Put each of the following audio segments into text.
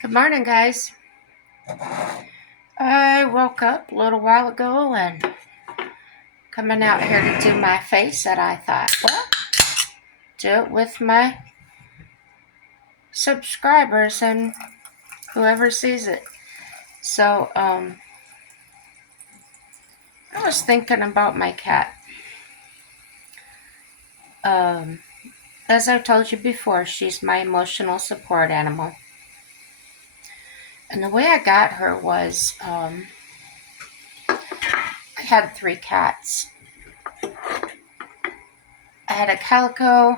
Good morning, guys. I woke up a little while ago and coming out here to do my face, and I thought, well, do it with my subscribers and whoever sees it. So, I was thinking about my cat. Um, as I told you before, she's my emotional support animal. And the way I got her was I had three cats. I had a calico,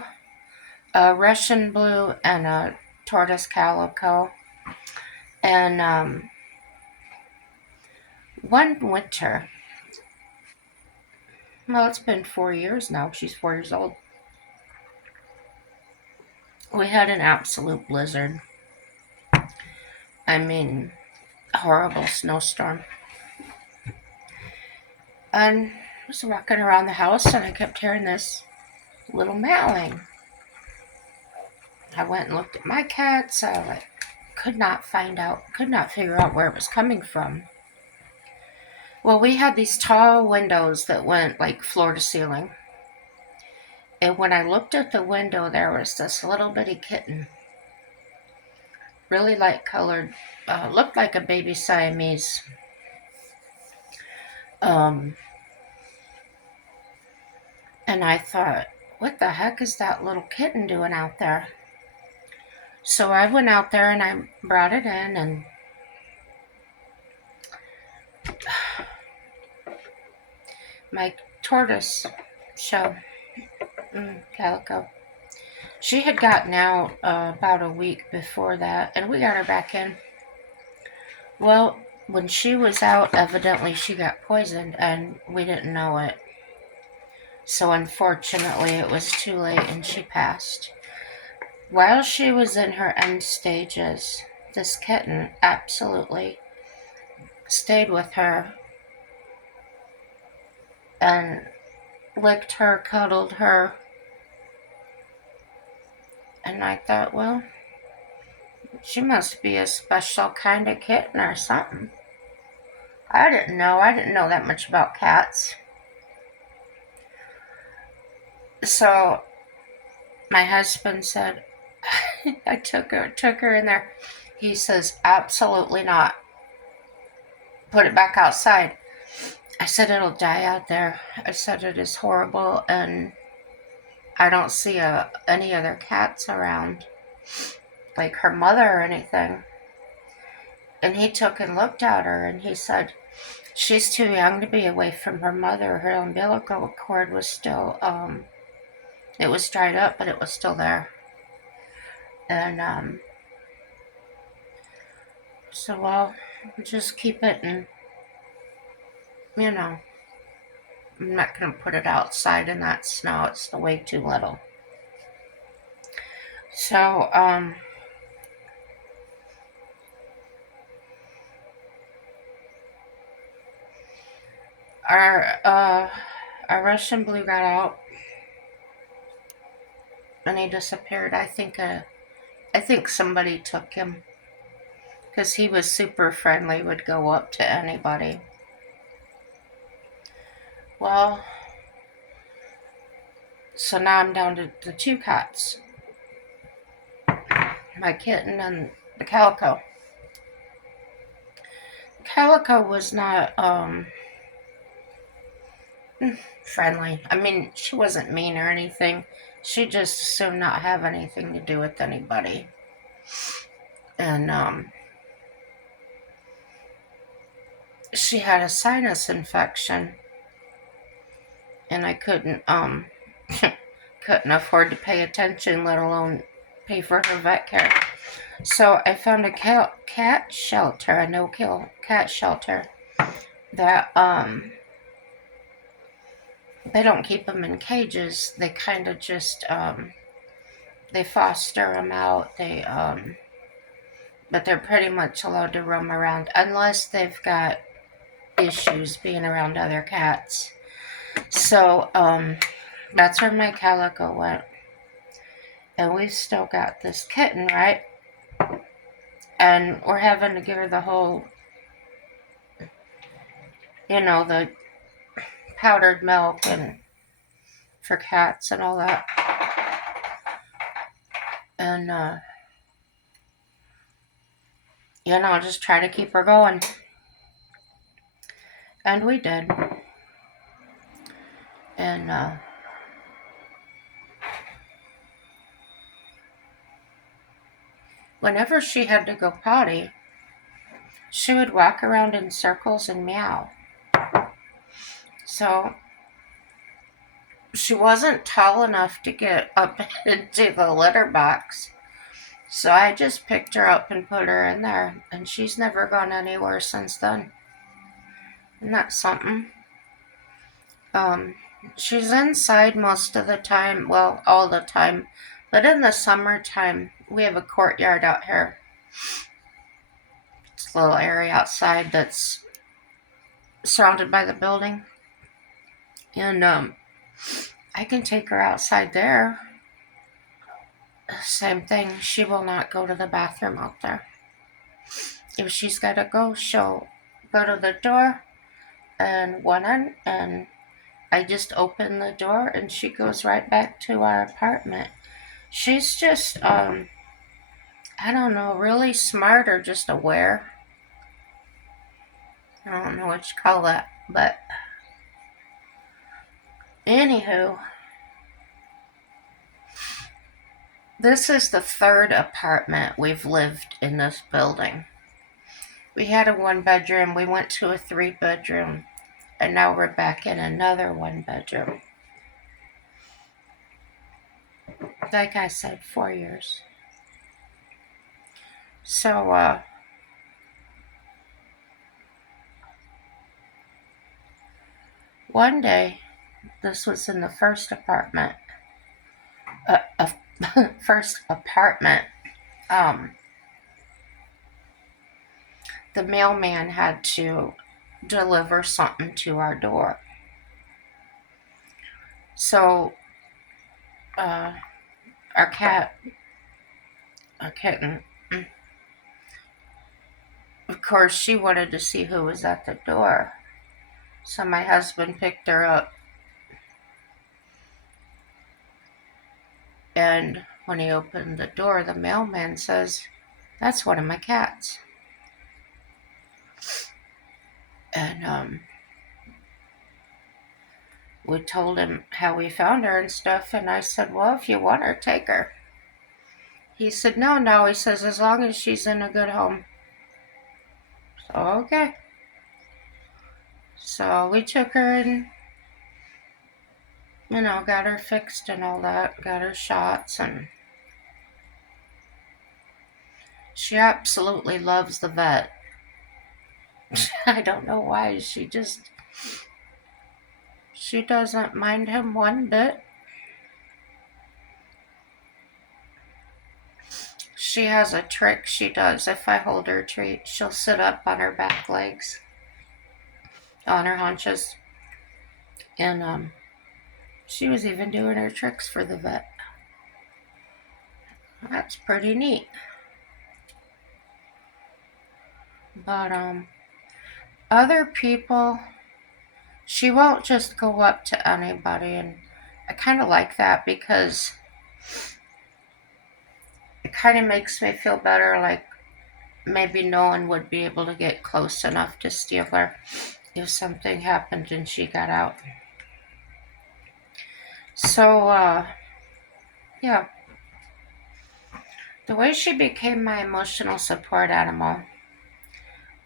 a Russian blue, and a tortoise calico. And one winter, well, it's been 4 years now. She's 4 years old. We had an absolute blizzard. I mean, a horrible snowstorm. And I was walking around the house and I kept hearing this little meowing. I went and looked at my cats. I could not figure out where it was coming from. Well, we had these tall windows that went like floor to ceiling. And when I looked at the window, there was this little bitty kitten, really light colored, looked like a baby Siamese. Um, and I thought, what the heck is that little kitten doing out there? So I went out there and I brought it in, and my tortoise show, Calico, she had gotten out about a week before that, and we got her back in. Well, when she was out, evidently she got poisoned, and we didn't know it. So unfortunately, it was too late and she passed. While she was in her end stages, this kitten absolutely stayed with her and licked her, cuddled her. And I thought, well, she must be a special kind of kitten or something. I didn't know. I didn't know that much about cats. So my husband said, I took her in there. He says, absolutely not. Put it back outside. I said, it'll die out there. I said, it is horrible, and I don't see any other cats around, like her mother or anything. And he took and looked at her, and he said, she's too young to be away from her mother. Her umbilical cord was still, it was dried up, but it was still there. And so, well, just keep it, and, you know, I'm not going to put it outside in that snow. It's way too little. So, our our Russian blue got out and he disappeared. I think somebody took him because he was super friendly, would go up to anybody. Well, so now I'm down to the two cats, my kitten and the calico. Calico was not friendly. I mean, she wasn't mean or anything. She just assumed not have anything to do with anybody. And she had a sinus infection, and I couldn't couldn't afford to pay attention, let alone pay for her vet care. So I found a cat shelter, a no-kill cat shelter that they don't keep them in cages. They kind of just they foster them out. But they're pretty much allowed to roam around unless they've got issues being around other cats. So that's where my calico went. And we've still got this kitten, right? And we're having to give her the whole, the powdered milk and for cats and all that. And, just try to keep her going. And we did. And, whenever she had to go potty, she would walk around in circles and meow. So she wasn't tall enough to get up into the litter box. So I just picked her up and put her in there, and she's never gone anywhere since then. Isn't that something? She's inside most of the time, well, all the time, but in the summertime, we have a courtyard out here. It's a little area outside that's surrounded by the building, and I can take her outside there. Same thing, she will not go to the bathroom out there. If she's got to go, she'll go to the door and one end, and I just open the door and she goes right back to our apartment. She's just, I don't know, really smart or just aware. I don't know what you call that, but anywho, this is the third apartment we've lived in this building. We had a 1-bedroom, we went to a 3-bedroom, and now we're back in another 1-bedroom. Like I said, 4 years. So, one day, this was in the first apartment, the mailman had to deliver something to our door. So, our kitten, of course, she wanted to see who was at the door. So my husband picked her up. And when he opened the door, the mailman says, "That's one of my cats." And we told him how we found her and stuff. And I said, "Well, if you want her, take her." He said, No. He says, as long as she's in a good home. So, okay. So we took her and, got her fixed and all that, got her shots, and she absolutely loves the vet. I don't know why. She doesn't mind him one bit. She has a trick she does. If I hold her treat, she'll sit up on her back legs, on her haunches. And she was even doing her tricks for the vet. That's pretty neat. But other people, she won't just go up to anybody, and I kind of like that because it kind of makes me feel better, like maybe no one would be able to get close enough to steal her if something happened and she got out. So, yeah. The way she became my emotional support animal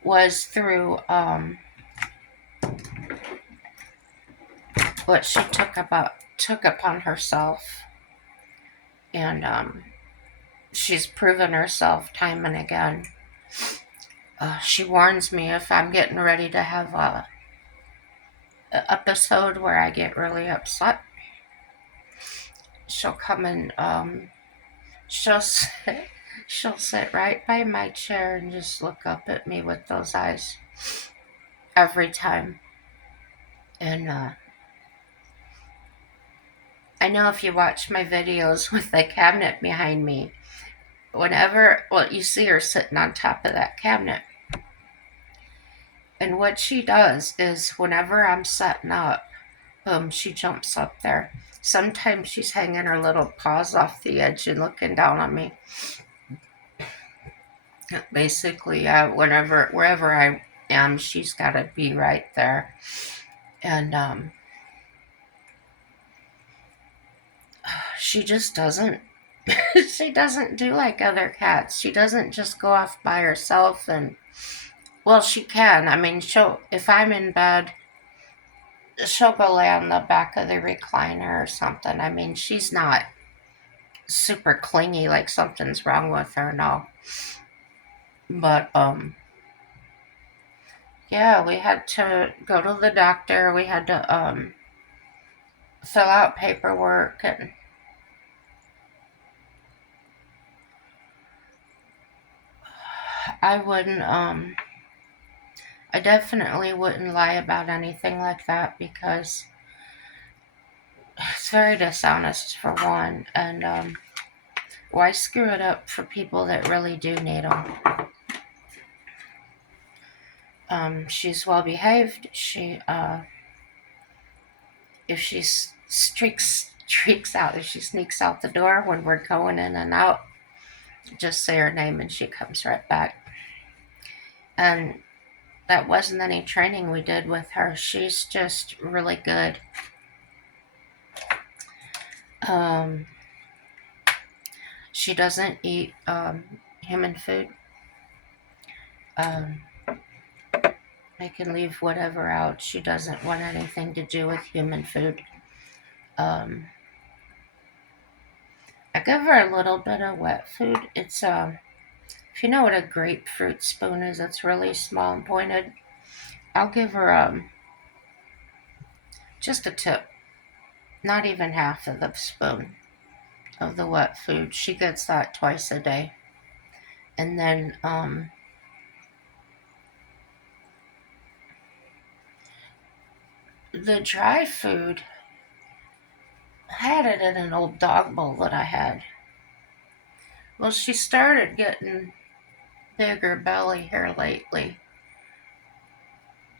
was through what she took upon herself, and she's proven herself time and again. She warns me if I'm getting ready to have a episode where I get really upset. She'll come and she'll sit right by my chair and just look up at me with those eyes every time. And I know if you watch my videos with the cabinet behind me, well, you see her sitting on top of that cabinet. And what she does is whenever I'm setting up, boom, she jumps up there. Sometimes she's hanging her little paws off the edge and looking down on me. Basically, wherever I am, she's got to be right there. And she just doesn't. She doesn't do like other cats. She doesn't just go off by herself and, well, she can. I mean, if I'm in bed, she'll go lay on the back of the recliner or something. I mean, she's not super clingy like something's wrong with her, no. But yeah, we had to go to the doctor. We had to fill out paperwork, and I wouldn't I definitely wouldn't lie about anything like that because it's very dishonest for one, and why screw it up for people that really do need them? She's well behaved. If she streaks out, if she sneaks out the door when we're going in and out, just say her name and she comes right back. And that wasn't any training we did with her. She's just really good. She doesn't eat human food. I can leave whatever out. She doesn't want anything to do with human food. I give her a little bit of wet food. It's if you know what a grapefruit spoon is, it's really small and pointed. I'll give her just a tip, not even half of the spoon of the wet food. She gets that twice a day. And then the dry food, I had it in an old dog bowl that I had. Well, she started getting bigger belly here lately.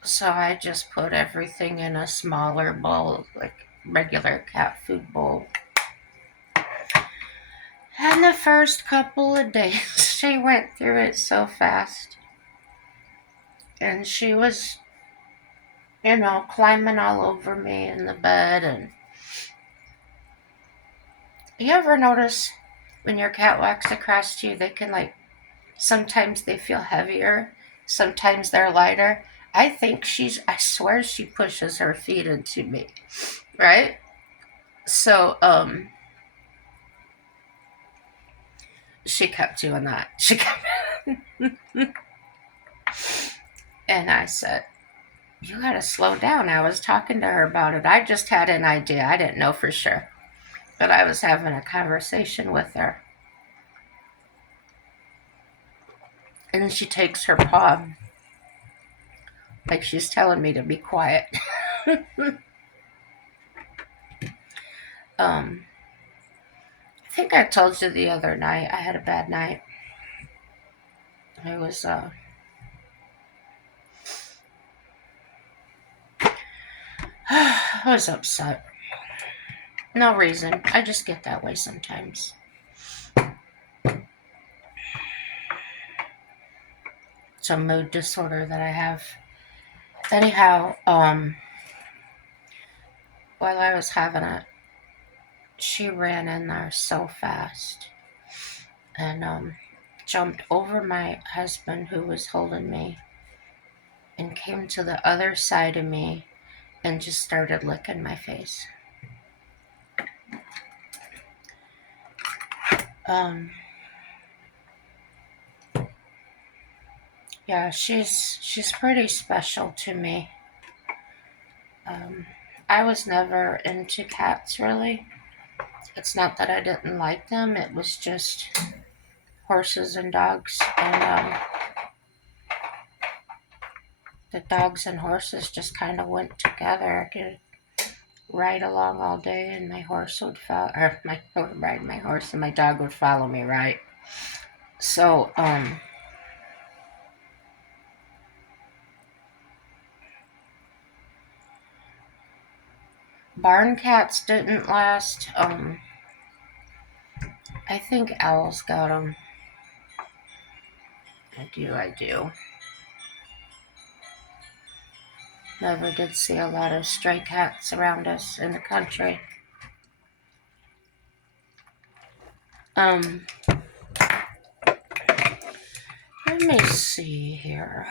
So I just put everything in a smaller bowl, like regular cat food bowl. And the first couple of days, she went through it so fast. And she was, climbing all over me in the bed. And you ever notice when your cat walks across you, they can sometimes they feel heavier, sometimes they're lighter. I swear she pushes her feet into me, right? So, she kept doing that. And I said, you gotta slow down. I was talking to her about it. I just had an idea. I didn't know for sure. But I was having a conversation with her. And then she takes her paw, like she's telling me to be quiet. I think I told you the other night I had a bad night. I was I was upset. No reason. I just get that way sometimes. It's a mood disorder that I have. Anyhow, while I was having it, she ran in there so fast and jumped over my husband who was holding me and came to the other side of me and just started licking my face. Yeah, she's pretty special to me. I was never into cats really. It's not that I didn't like them, it was just horses and dogs. And the dogs and horses just kind of went together. I could ride along all day and my horse would follow, or I would ride my horse and my dog would follow me, right? So, barn cats didn't last. I think owls got them. I do. Never did see a lot of stray cats around us in the country. Um, Let me see here.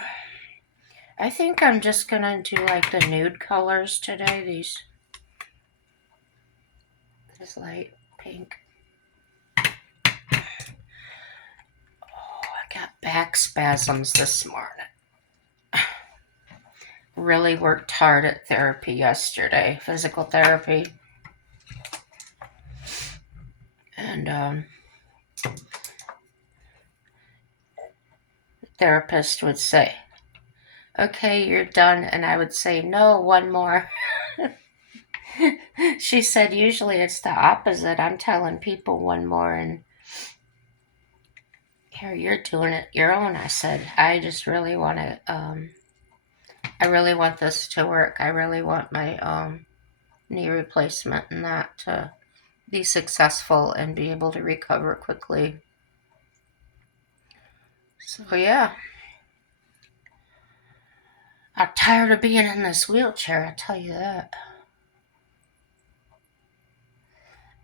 I think I'm just gonna do like the nude colors today. This light pink. Oh, I got back spasms this morning. Really worked hard at therapy yesterday, physical therapy. And the therapist would say, "Okay, you're done." And I would say, "No, one more." She said, "Usually it's the opposite. I'm telling people one more, and here you're doing it your own." I said, "I just really want to, I really want this to work. I really want my knee replacement and that to be successful and be able to recover quickly." So, yeah, I'm tired of being in this wheelchair, I tell you that.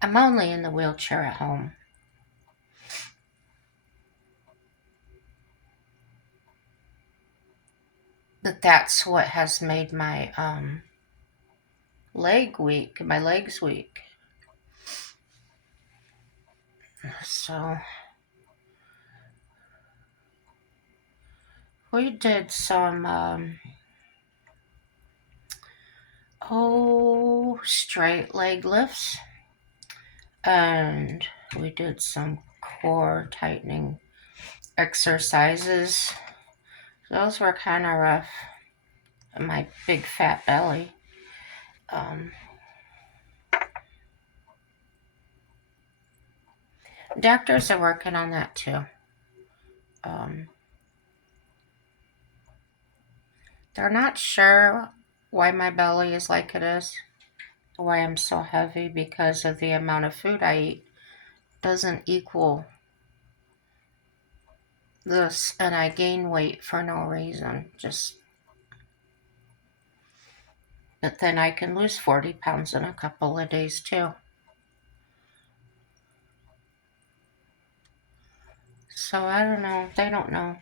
I'm only in the wheelchair at home. But that's what has made my my legs weak. So we did some straight leg lifts, and we did some core tightening exercises. Those were kind of rough. My big fat belly. Um, Doctors are working on that too. Um, they're not sure why my belly is like it is, why I'm so heavy because of the amount of food I eat. Doesn't equal this, and I gain weight for no reason. But then I can lose 40 pounds in a couple of days too. So I don't know. They don't know.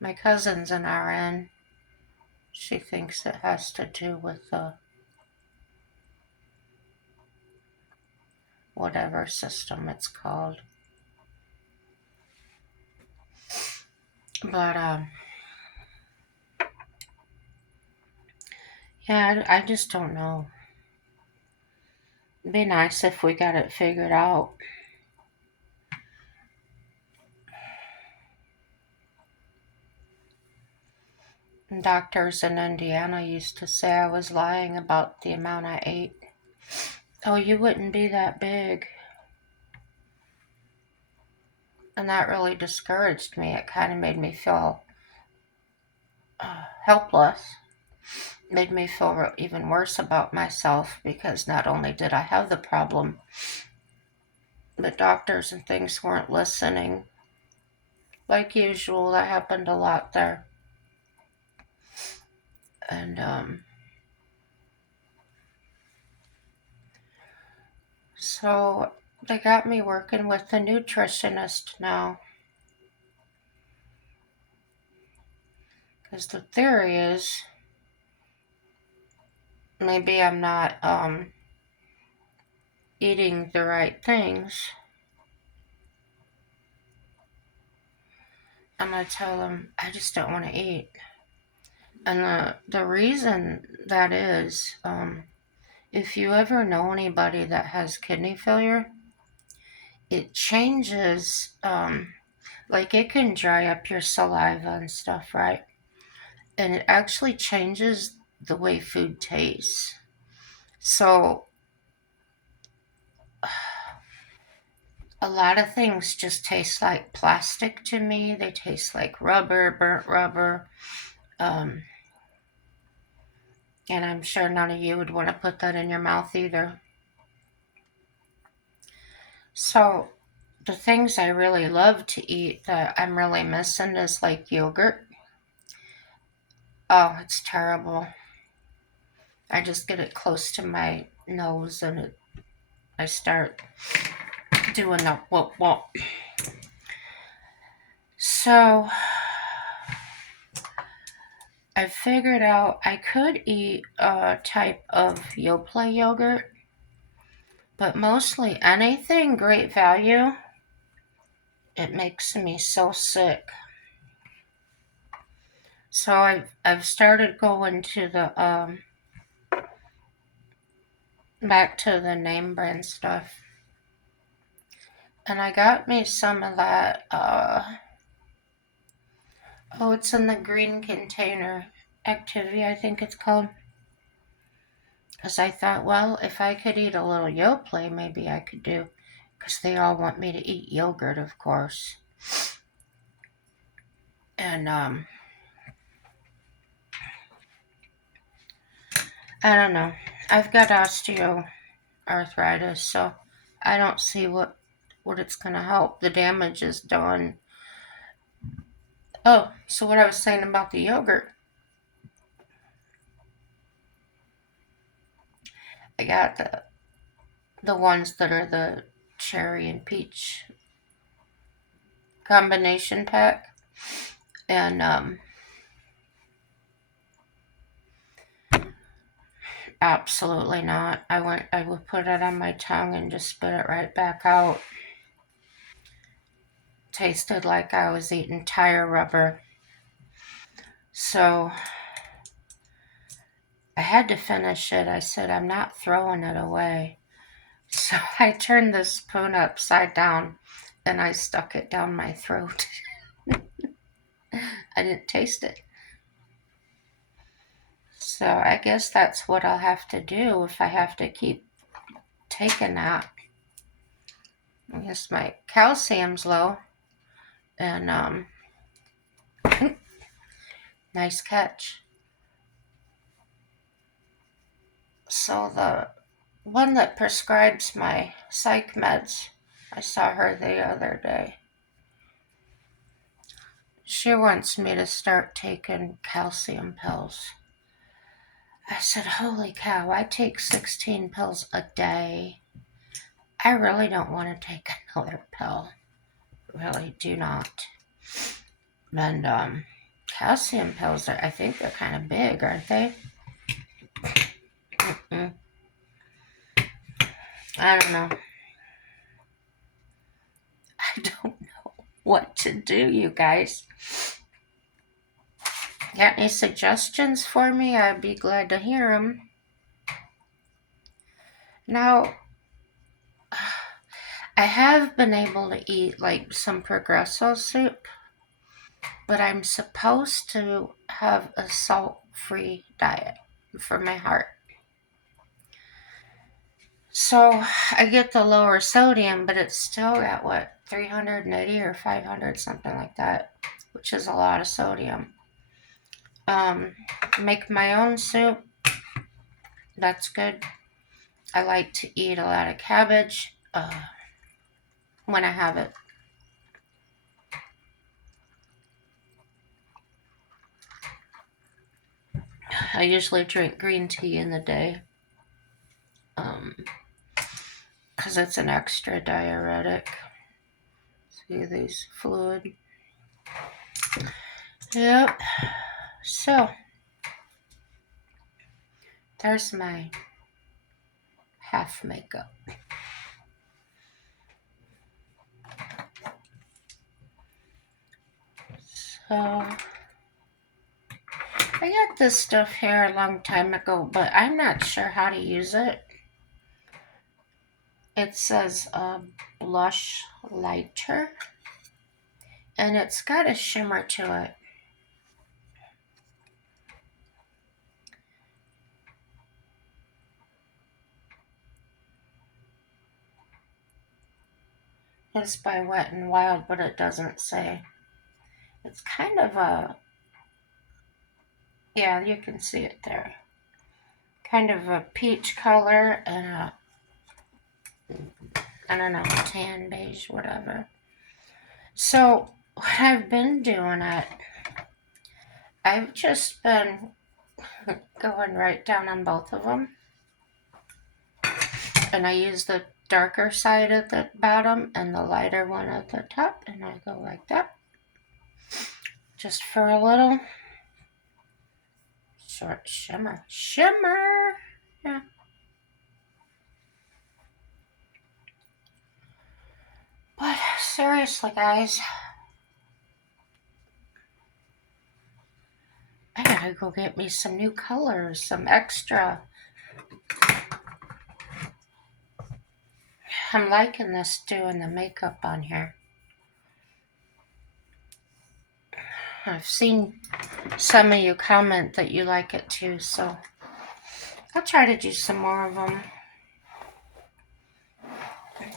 My cousin's an RN. She thinks it has to do with the whatever system it's called. But yeah, I just don't know. It'd be nice if we got it figured out. Doctors in Indiana used to say I was lying about the amount I ate. "Oh, you wouldn't be that big." And that really discouraged me. It kind of made me feel helpless. Made me feel even worse about myself because not only did I have the problem, but doctors and things weren't listening. Like usual, that happened a lot there. And so they got me working with a nutritionist now. Because the theory is maybe I'm not eating the right things. I'm going to tell them I just don't want to eat. And the reason that is, if you ever know anybody that has kidney failure, it changes, like it can dry up your saliva and stuff, right? And it actually changes the way food tastes. So a lot of things just taste like plastic to me. They taste like rubber, burnt rubber. Um, and I'm sure none of you would want to put that in your mouth either. So, the things I really love to eat that I'm really missing is like yogurt. Oh, it's terrible. I just get it close to my nose and I start doing the whoop whoop. So, I figured out I could eat a type of Yoplait yogurt, but mostly anything great value, it makes me so sick. So I've started going to the back to the name brand stuff. And I got me some of that oh, it's in the green container activity, I think it's called. Because I thought, well, if I could eat a little Yoplait, maybe I could do. Because they all want me to eat yogurt, of course. And I don't know. I've got osteoarthritis, so I don't see what it's gonna help. The damage is done. Oh, so what I was saying about the yogurt, I got the ones that are the cherry and peach combination pack, and absolutely not. I would put it on my tongue and just spit it right back out. Tasted like I was eating tire rubber. So I had to finish it. I said, I'm not throwing it away. So I turned the spoon upside down and I stuck it down my throat. I didn't taste it. So I guess that's what I'll have to do if I have to keep taking that. I guess my calcium's low. And nice catch. So the one that prescribes my psych meds, I saw her the other day. She wants me to start taking calcium pills. I said, holy cow, I take 16 pills a day. I really don't want to take another pill. Really do not. And calcium pills are, I think they're kind of big, aren't they? Mm-mm. I don't know. I don't know what to do, you guys. Got any suggestions for me? I'd be glad to hear them. Now, I have been able to eat like some Progresso soup, but I'm supposed to have a salt-free diet for my heart. So I get the lower sodium, but it's still at what, 380 or 500, something like that, which is a lot of sodium. Make my own soup. That's good. I like to eat a lot of cabbage when I have it. I usually drink green tea in the day because it's an extra diuretic. See these fluid. Yep. So there's my half makeup. So I got this stuff here a long time ago, but I'm not sure how to use it. It says blush lighter, and it's got a shimmer to it. It's by Wet and Wild, but it doesn't say. It's kind of a, yeah, you can see it there. Kind of a peach color and a, I don't know, tan, beige, whatever. So, what I've been doing, I've just been going right down on both of them. And I use the darker side at the bottom and the lighter one at the top. And I go like that. Just for a little short shimmer. Shimmer! Yeah. But seriously, guys, I gotta go get me some new colors, some extra. I'm liking this doing the makeup on here. I've seen some of you comment that you like it too, so I'll try to do some more of them.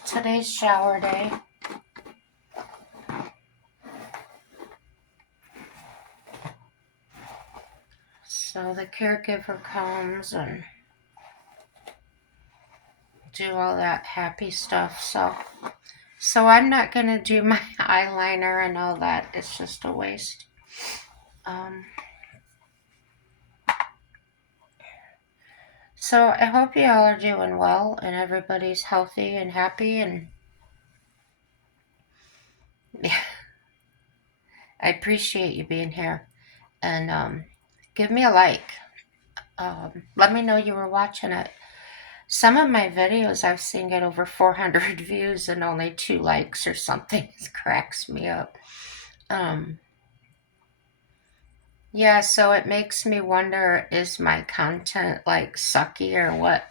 Today's shower day. So the caregiver comes and do all that happy stuff. So I'm not gonna do my eyeliner and all that. It's just a waste. So I hope you all are doing well and everybody's healthy and happy, and I appreciate you being here. And give me a like. Let me know you were watching it. Some of my videos I've seen get over 400 views and only 2 likes or something. It cracks me up. Yeah, so it makes me wonder, is my content like sucky or what?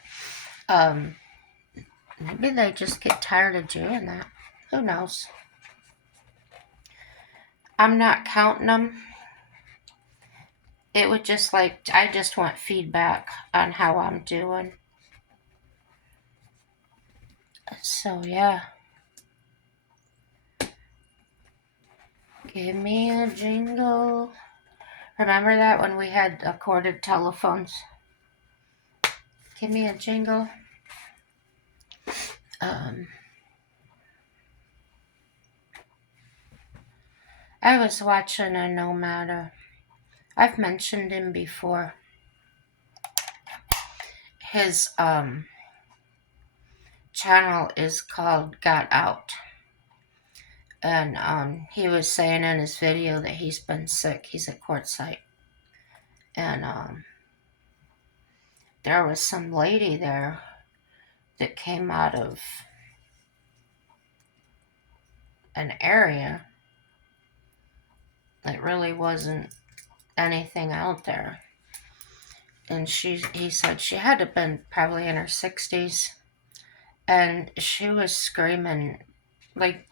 Maybe they just get tired of doing that. Who knows? I'm not counting them. It would just like, I just want feedback on how I'm doing. So yeah. Give me a jingle. Remember that when we had corded telephones? Give me a jingle. I was watching a No Matter. I've mentioned him before. His channel is called Got Out. And he was saying in his video that he's been sick. He's at Quartzsite. And there was some lady there that came out of an area that really wasn't anything out there. And he said she had to have been probably in her 60s. And she was screaming, like,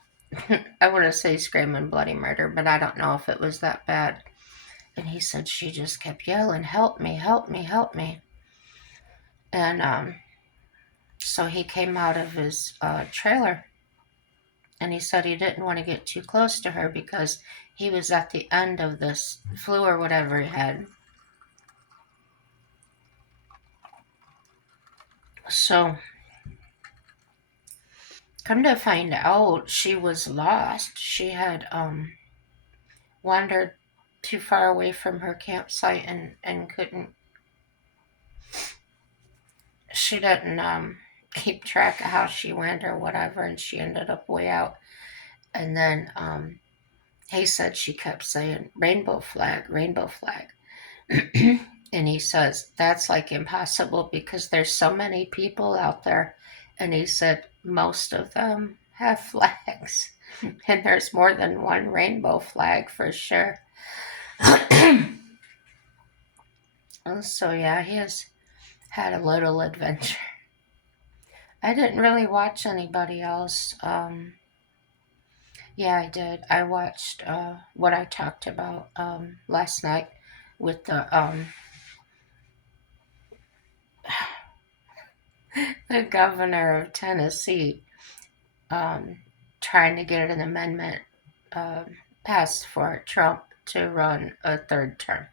I wouldn't say screaming bloody murder, but I don't know if it was that bad. And he said she just kept yelling, help me, help me, help me. And so he came out of his trailer, and he said he didn't want to get too close to her because he was at the end of this flu or whatever he had. So, come to find out, she was lost. She had wandered too far away from her campsite and couldn't, she didn't keep track of how she went or whatever, and she ended up way out. And then he said she kept saying, rainbow flag, rainbow flag. And he says, that's like impossible because there's so many people out there. And he said, most of them have flags. And there's more than one rainbow flag for sure. So yeah, he has had a little adventure. I didn't really watch anybody else. Yeah, I did. I watched what I talked about last night with the governor of Tennessee. trying to get an amendment passed for Trump to run a third term.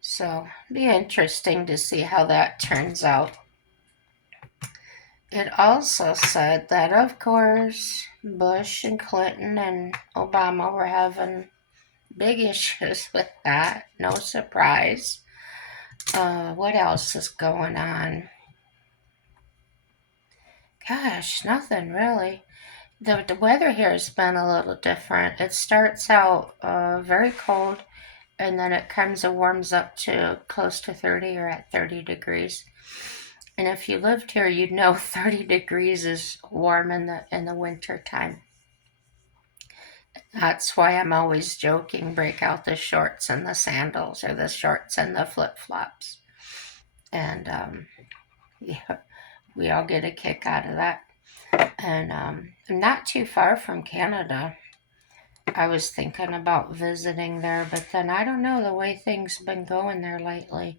So it'll be interesting to see how that turns out. It also said that, of course, Bush and Clinton and Obama were having big issues with that. No surprise. What else is going on? Gosh, nothing really. The weather here has been a little different. It starts out very cold, and then it kind of warms up to close to 30 or at 30 degrees. And if you lived here, you'd know 30 degrees is warm in the winter time. That's why I'm always joking, break out the shorts and the sandals, or the shorts and the flip-flops. And yeah, we all get a kick out of that. And I'm not too far from Canada. I was thinking about visiting there, but then I don't know the way things have been going there lately.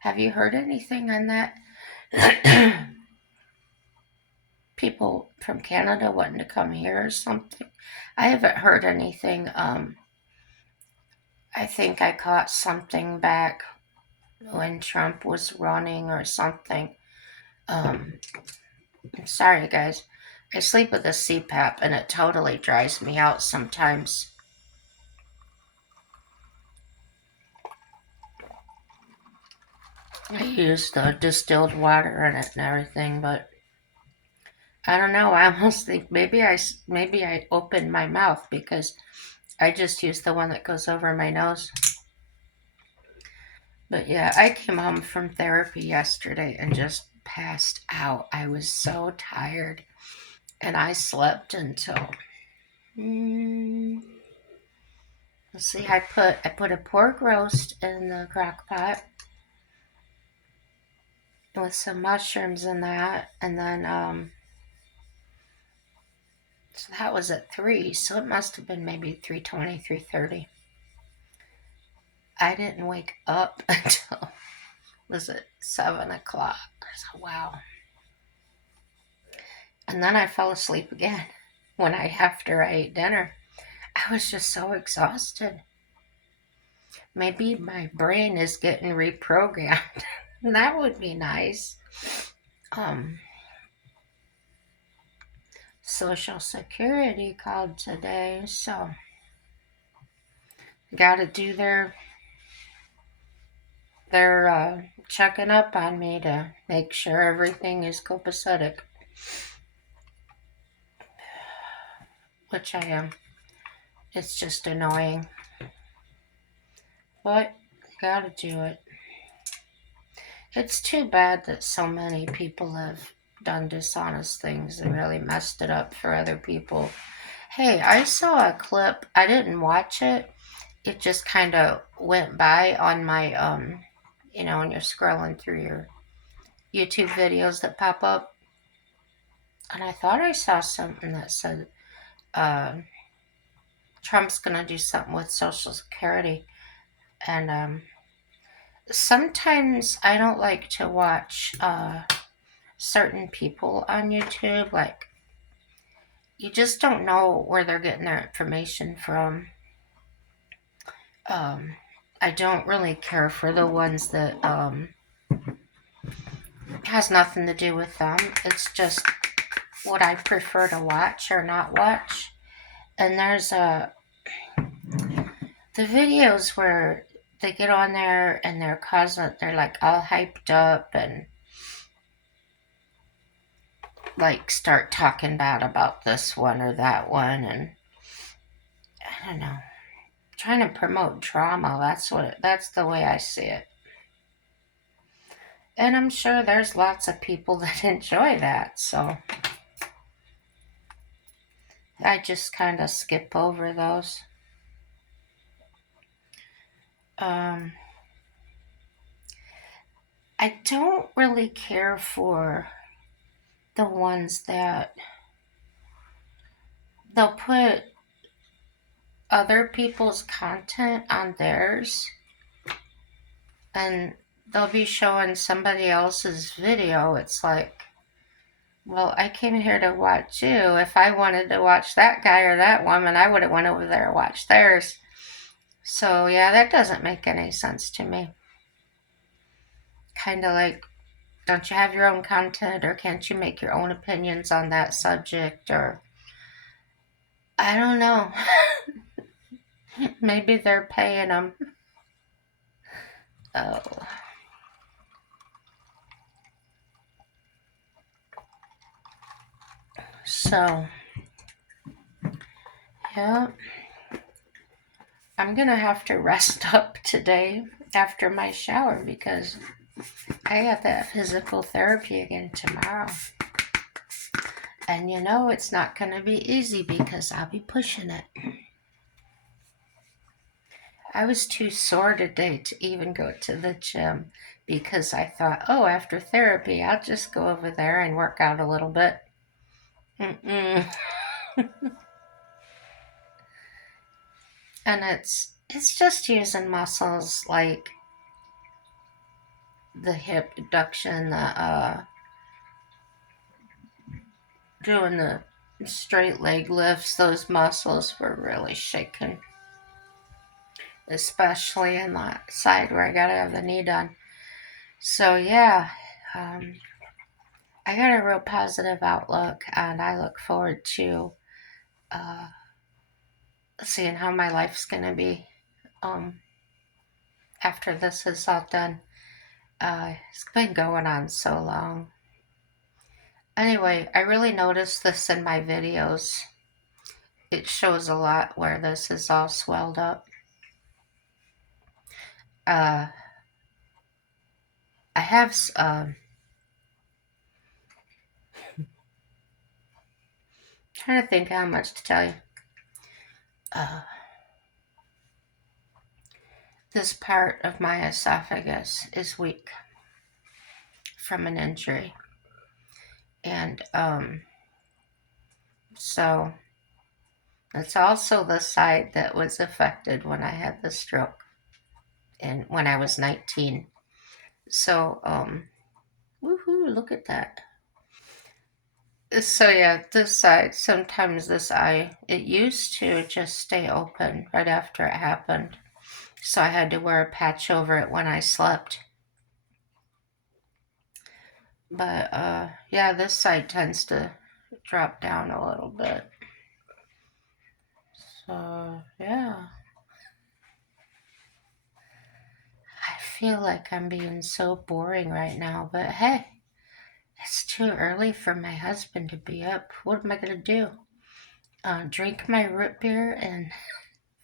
Have you heard anything on that? People from Canada wanting to come here or something? I haven't heard anything. I think I caught something back when Trump was running or something. I'm sorry, guys. I sleep with a CPAP and it totally dries me out sometimes. I use the distilled water in it and everything, but I don't know. I almost think maybe I opened my mouth because I just use the one that goes over my nose. But yeah, I came home from therapy yesterday and just passed out. I was so tired, and I slept until. Let's see. I put a pork roast in the crock pot with some mushrooms in that, and then so that was at 3, so it must have been maybe 3:20, 3:30. I didn't wake up until, was it 7 o'clock? So, wow. And then I fell asleep again after I ate dinner. I was just so exhausted. Maybe my brain is getting reprogrammed. That would be nice. Social Security called today, so got to do their checking up on me to make sure everything is copacetic, which I am. It's just annoying, but gotta do it. It's too bad that so many people have done dishonest things and really messed it up for other people. Hey, I saw a clip. I didn't watch it. It just kind of went by on my, when you're scrolling through your YouTube videos that pop up. And I thought I saw something that said Trump's going to do something with Social Security. And sometimes I don't like to watch certain people on YouTube. Like, you just don't know where they're getting their information from. I don't really care for the ones that has nothing to do with them. It's just what I prefer to watch or not watch. And there's the videos where they get on there and they're like all hyped up and like start talking bad about this one or that one, and I don't know, trying to promote drama. That's the way I see it. And I'm sure there's lots of people that enjoy that, so I just kind of skip over those. I don't really care for the ones that they'll put other people's content on theirs and they'll be showing somebody else's video. It's like Well, I came here to watch you. If I wanted to watch that guy or that woman, I would have went over there and watched theirs. So yeah, that doesn't make any sense to me. Kind of like, don't you have your own content, or can't you make your own opinions on that subject? Or I don't know. Maybe they're paying them. Oh, so yeah, I'm gonna have to rest up today after my shower because I got that physical therapy again tomorrow. And you know it's not gonna be easy because I'll be pushing it. I was too sore today to even go to the gym because I thought, oh, after therapy, I'll just go over there and work out a little bit. Mm-mm. And it's just using muscles like the hip abduction, the doing the straight leg lifts. Those muscles were really shaking, especially in that side where I gotta have the knee done. So yeah, um, I got a real positive outlook, and I look forward to uh, seeing how my life's gonna be um, after this is all done. It's been going on so long. Anyway, I really noticed this in my videos. It shows a lot where this is all swelled up. Uh, I have, trying to think how much to tell you. Uh, this part of my esophagus is weak from an injury. And so it's also the side that was affected when I had the stroke and when I was 19. So, woohoo, look at that. So yeah, this side, sometimes this eye, it used to just stay open right after it happened. So I had to wear a patch over it when I slept. But yeah, this side tends to drop down a little bit. So yeah, I feel like I'm being so boring right now, but hey, it's too early for my husband to be up. What am I gonna do? Drink my root beer and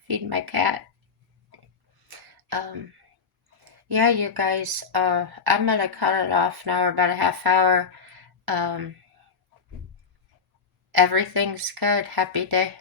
feed my cat? Um, yeah, you guys, I'm gonna cut it off now. We're about a half hour. Um, everything's good. Happy day.